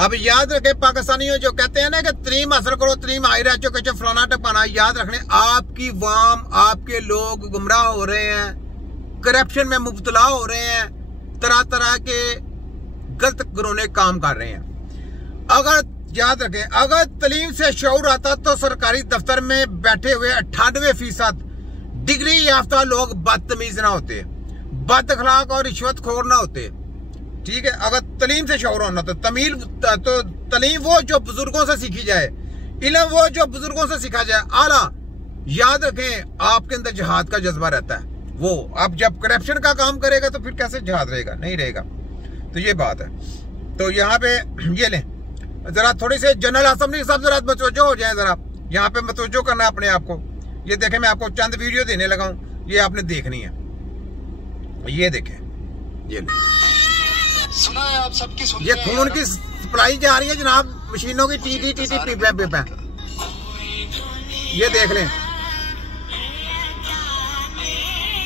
अब याद रखें पाकिस्तानियों जो कहते हैं ना कि तरीम हासिल करो, तरीम हाई रचो कचो फलाना टपाना, याद रखने आपकी वाम, आपके लोग गुमराह हो रहे हैं, करप्शन में मुब्तला हो रहे हैं, तरह तरह के गलत घिनौने काम कर रहे हैं। अगर याद रखें, अगर तलीम से शऊर आता तो सरकारी दफ्तर में बैठे हुए 98% डिग्री याफ्ता लोग बदतमीज ना होते, बद अखलाक और रिश्वतखोर ना होते। ठीक है, अगर तलीम से शऊर होना तो तलीम वो जो बुजुर्गों से सीखी जाए, इल्म वो जो बुजुर्गों से सीखा जाए, आला। याद रखें आपके अंदर जिहाद का जज्बा रहता है, वो अब जब करप्शन का काम करेगा तो फिर कैसे जिहाद रहेगा, नहीं रहेगा। तो ये बात है। तो यहाँ पे ये लें जरा थोड़ी सी जनरल असम्बली साहब जरा मतवज्जो हो जाए, जरा यहाँ पे मतवज्जो करना अपने आप को। ये देखें, मैं आपको चंद वीडियो देने लगा हूँ, ये आपने देखनी है। ये देखें, ये सुना है आप सबकी, ये खून की सप्लाई जा रही है जनाब, मशीनों की टी पिपा। ये देख लें,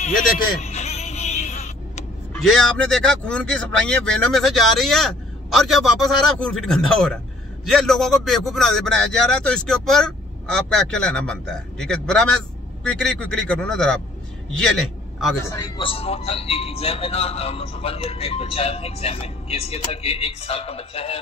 ये देखें, ये आपने देखा खून की सप्लाई वेनों में से जा रही है और जब वापस आ रहा है खून फिर गंदा हो रहा है। ये लोगों को बेवकूफ बनाया जा रहा है, तो इसके ऊपर आपका एक्शन लेना बनता है। ठीक है, बड़ा मैं क्विकली करूँ ना जरा, ये लें आगे। सर एक क्वेश्चन और था, एक एग्जाम में ना मतलब 1 ईयर का एक बच्चा आया था एग्जाम में, केस ये था कि 1 साल का बच्चा है,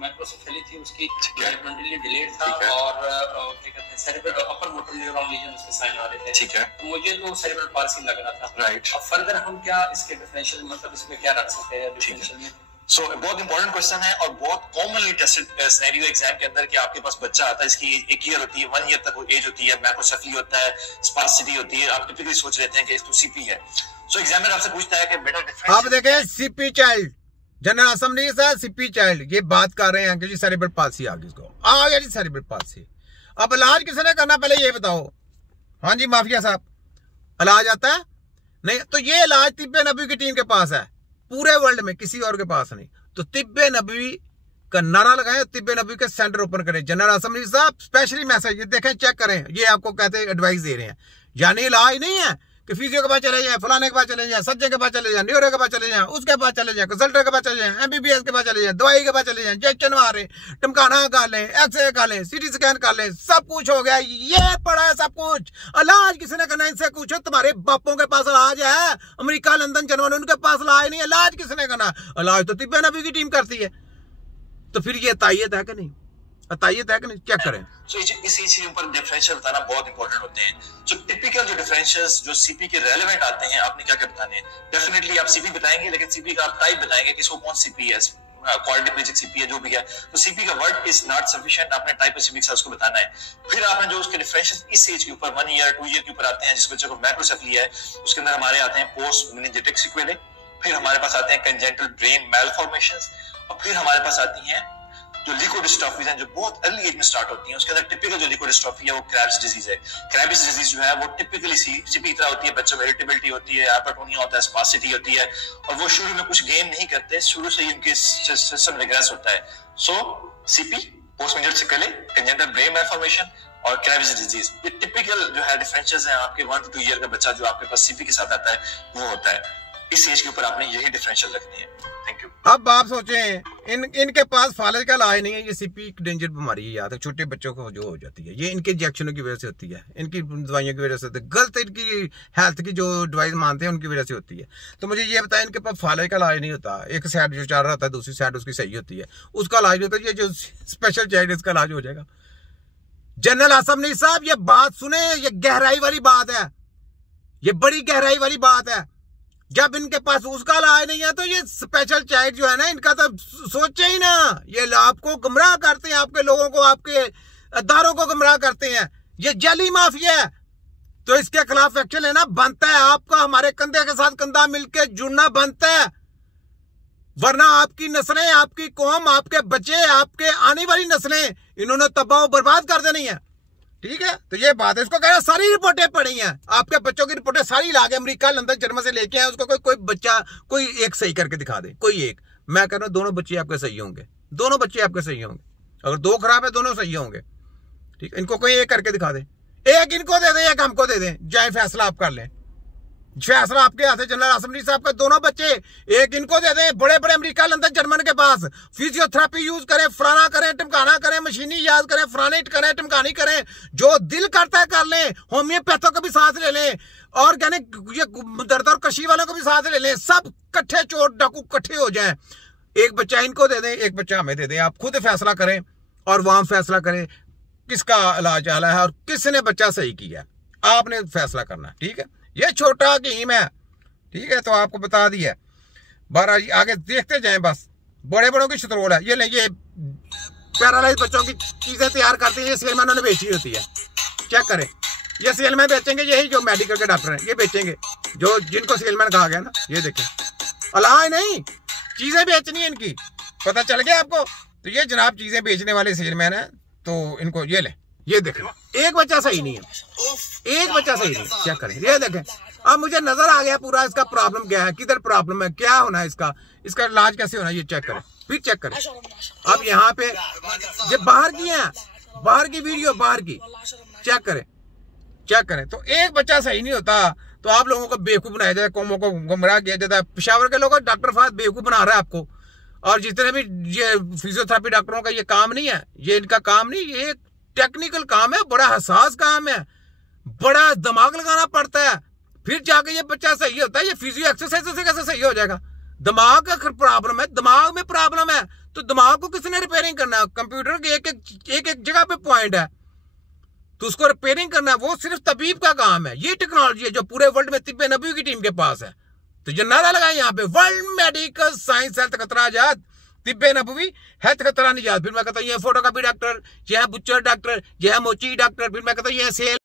माइक्रोसेफेली थी उसकी, डेवलपमेंटली डिलेड था और क्या कहते हैं cerebral upper motor neuron lesion उसके साइन आ रहे थे। ठीक है, तो मुझे तो सेरेब्रल पाल्सी लग रहा था। राइट, अब फर्दर हम क्या इसके डिफरेंशियल मतलब इसमें क्या रख सकते हैं डिफरेंशियल में? सो बहुत इंपॉर्टेंट क्वेश्चन है और बहुत कॉमनली टेस्टेड सिनेरियो एग्जाम के अंदर कि आपके पास बच्चा आता है, इसकी 1 ईयर होती है, 1 ईयर तक वो एज होती है, मैक्रोसेफली होता है, स्पार्सिटी होती है, आप टिपिकली सोच लेते हैं कि इसको सीपी है। सो एग्जामिनर आपसे पूछता है कि बेटा डिफरेंस, आप देखें सीपी चाइल्ड, जनरल असेंबली से सीपी चाइल्ड ये बात कर रहे हैं कि जी सेरेब्रल पाल्सी आ गई, इसको आ गया जी सेरेब्रल पाल्सी। अब इलाज किसने करना पहले ये बताओ। हाँ जी माफिया साहब, इलाज आता है नहीं, तो ये इलाज तिब्बे नबी की टीम के पास है, पूरे वर्ल्ड में किसी और के पास नहीं। तो तिब्बे नबी का नारा लगाए, तिब्बे नबी के सेंटर ओपन करें। जनरल असेंबली साहब स्पेशली मैसेज ये देखें, चेक करें, ये आपको कहते हैं एडवाइस दे रहे हैं। यानी इलाज नहीं है कि फिजियो के पास चले जाए, फलाने के पास चले जाए, सज्जे के पास चले जाए, न्यूरो के पास चले जाए, उसके पास चले जाए, कंसल्टेंट के पास चले जाए, एमबीबीएस के पास चले जाए, दवाई के पास चले जाए, इंजेक्शन मारे, टमकाना कर लें, एक्सरे कर लें, सीटी स्कैन कर लें, सब कुछ हो गया, ये पड़ा है सब कुछ। इलाज किसने करना, इनसे पूछो। तुम्हारे बापों के पास इलाज है, अमेरिका लंदन जर्मनी, उनके पास इलाज नहीं है। इलाज किसने करना, इलाज तो तिब्बे नबी की टीम करती है। तो फिर ये तायद है कि नहीं, तायद है कि नहीं, चेक करें। तो इस चीज पर डिफरेंशियल बताना बहुत इंपॉर्टेंट होते हैं। जो टिपिकल जो डिफरेंशियल्स जो सीपी के रेलेवेंट आते हैं, आपने क्या क्या बताने हैं। डेफिनेटली आप सीपी बताएंगे, लेकिन सीपी का आप टाइप बताएंगे कि इसको कौन सीपी है, क्वाड्रिप्लेजिक सीपी है, जो भी है। तो सीपी का वर्ड इज नॉट सफिशिएंट, आपने टाइप स्पेसिफिक उसको बताना है। फिर आपने जो उसके डिफरेंशियल्स इस एज के ऊपर 1 ईयर 2 ईयर के ऊपर आते हैं, जिस बच्चे को मैक्रोसेफली है, उसके अंदर हमारे आते हैं पोस्ट मेनिंजाइटिक सीक्वेले, फिर हमारे पास आते हैं कंजेंटल ब्रेन मैलफॉर्मेशंस, और फिर हमारे पास आती हैं जो लिकोडिस्ट्रॉफीज हैं जो बहुत अर्ली एज में स्टार्ट होती हैं। उसके अंदर टिपिकल जो लिकोडिस्ट्रॉफी है वो क्रैब्स डिजीज है। क्रैब्स डिजीज जो है वो टिपिकली सीपी की तरह होती है, बच्चों में इरिटेबिलिटी होती है, हाइपरटोनिया होता है, स्पार्सिटी होती है, और वो शुरू में कुछ गेन नहीं करते, शुरू से ही उनके सिस्टम रिग्रेस होता है। सो CP, post मेनिंजाइटिक सीक्वेले, congenital brain malformation और क्रैब्स डिजीज, ये टिपिकल जो है डिफरेंशियल्स हैं। आपके 1 to 2 ईयर का बच्चा जो आपके पास सीपी के साथ आता है वो होता है। इस एज के ऊपर आपने यही डिफरेंशियल रखनी है। Thank you. अब आप सोचें इनके पास फालज का इलाज नहीं है, ये सीपी डेंजर बीमारी है, याद है, छोटे बच्चों को जो हो जाती है, ये इनके इंजेक्शनों की वजह से होती है, इनकी दवाइयों की वजह से होती है, गलत इनकी हेल्थ की जो एडवाइस मानते हैं उनकी वजह से होती है। तो मुझे ये बताएं, इनके पास फालज का इलाज नहीं होता, एक साइड जो चल रहा होता है दूसरी साइड उसकी सही होती है, उसका इलाज नहीं होता। ये जो स्पेशल चाइल्ड इसका इलाज हो जाएगा। जनरल असेंबली साहब ये बात सुने, ये गहराई वाली बात है, ये बड़ी गहराई वाली बात है। जब इनके पास उसका इलाज नहीं है तो ये स्पेशल चाइल्ड जो है ना, इनका तो सोचे ही ना, ये आपको गुमराह करते हैं, आपके लोगों को, आपके अदारों को गुमराह करते हैं, ये जाली माफिया है। तो इसके खिलाफ एक्शन लेना बनता है, आपका हमारे कंधे के साथ कंधा मिलकर जुड़ना बनता है, वरना आपकी नस्लें, आपकी कौम, आपके बच्चे, आपके आने वाली नस्लें इन्होंने तबाह बर्बाद कर देनी है। ठीक है, तो ये बात है। इसको कह रहा सारी रिपोर्टें पड़ी हैं, आपके बच्चों की रिपोर्टें सारी लाके अमेरिका लंदन जर्मन से लेके आए, उसको कोई बच्चा कोई एक सही करके दिखा दे, कोई एक। मैं कह रहा हूं दोनों बच्चे आपके सही होंगे, दोनों बच्चे आपके सही होंगे। अगर 2 खराब है दोनों सही होंगे। ठीक है, इनको कोई एक करके दिखा दे, एक इनको दे दे, एक हमको दे दे, जाए फैसला आप कर लें। फैसला आपके हाथ है जनरल असेंबली साहब का। दोनों बच्चे एक इनको दे दें, बड़े बड़े अमेरिका लंदन जर्मन के पास, फिजियोथेरेपी यूज करें, फलाना करें, टमकाना करें, मशीनी याद करें, फलाने करें, टमकानी करें, जो दिल करता है कर लें, होम्योपैथों को भी साथ ले लें, ऑर्गेनिक ये दर्द और कशी वालों को भी साथ ले लें, सब कट्ठे चोर डाकू कट्ठे हो जाएं। एक बच्चा इनको दे दें, एक बच्चा हमें दे दें, आप खुद फैसला करें और वहां फैसला करें किसका इलाज आला है और किसने बच्चा सही किया, आपने फैसला करना। ठीक है, ये छोटा गेम है, ठीक है, तो आपको बता दिया। 12 आगे देखते जाएं, बस बड़े बड़ों की शतरोल है। ये नहीं, ये पैरालाइज बच्चों की चीजें तैयार करते हैं, ये सेलमैनों ने बेची होती है। चेक करें, ये सेलमैन बेचेंगे, यही जो मेडिकल के डॉक्टर हैं ये बेचेंगे, जो जिनको सेलमैन कहा गया ना। ये देखें, इलाज नहीं, चीजें बेचनी है इनकी, पता चल गया आपको। तो ये जनाब चीजें बेचने वाले सेलमैन है, तो इनको ये ले, ये देखें, एक बच्चा सही नहीं है, एक बच्चा सही नहीं। चेक करें, ये देखें, अब मुझे नजर आ गया पूरा इसका प्रॉब्लम क्या है, किधर प्रॉब्लम है, क्या होना है इसका इलाज कैसे होना है। ये चेक करें, फिर चेक करें। अब यहाँ पे ये बाहर की है, बाहर की वीडियो, बाहर की, चेक करें, चेक करें। तो एक बच्चा सही नहीं होता तो आप लोगों को बेवकूफ बनाया जाता है, कौमों को गुमराह किया जाता है। पेशावर के लोगों, डॉक्टर फहद बेवकूफ बना रहा है आपको। और जितने भी ये फिजियोथेरेपी डॉक्टरों का ये काम नहीं है, ये इनका काम नहीं, ये टेक्निकल काम है, बड़ा हसास काम है, बड़ा दिमाग लगाना पड़ता है, फिर जाके ये बच्चा सही होता है। ये फिजियो एक्सरसाइज से कैसे सही हो जाएगा? दिमाग का प्रॉब्लम है, दिमाग में प्रॉब्लम है, तो दिमाग को किसने रिपेयरिंग करना है? कंप्यूटर के एक जगह पे पॉइंट है, तो उसको रिपेयरिंग करना है, वो सिर्फ तबीब का काम है। ये टेक्नोलॉजी है जो पूरे वर्ल्ड में तिब्बे नबी की टीम के पास है। तो जो नारा लगाए यहाँ पे, वर्ल्ड मेडिकल साइंस हेल्थ खतरा आजाद, तिब्बे नबवी हेल्थ खतरा निजात। फिर मैं कहता हूँ ये फोटोकॉपी डॉक्टर, ये है बुच्चर डॉक्टर, ये है मोची डॉक्टर, फिर मैं कहता हूँ ये सेल